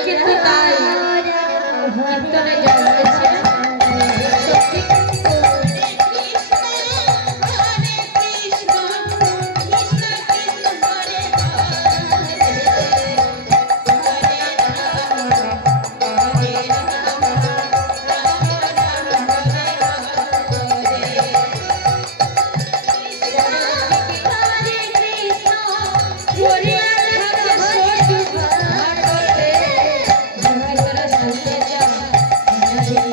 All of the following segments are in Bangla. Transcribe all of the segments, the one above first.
કે તાઈ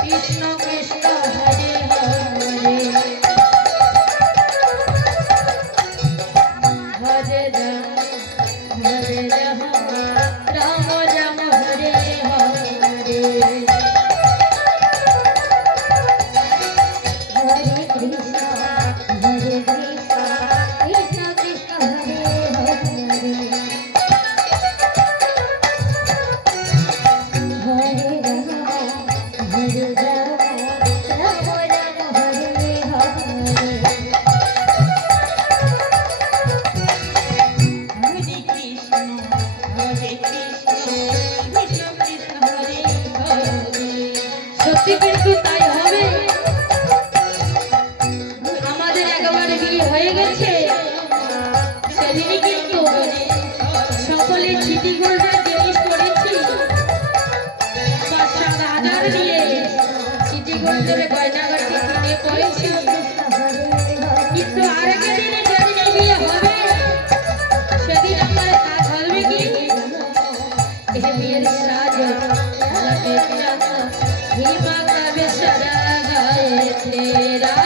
কৃষ্ণ কৃষ্ণ সত্যি কিন্তু তাই হবে। আমাদের একেবারে বিয়ে হয়ে গেছে, সেদিনই কিন্তু সকলে ছিটি গোলটা জিনিস করেছি। পাঁচশো হাজার দিয়ে ছিটি গোল দেবে গয়নাগাটি কিনে করেছি কিন্তু Yeah.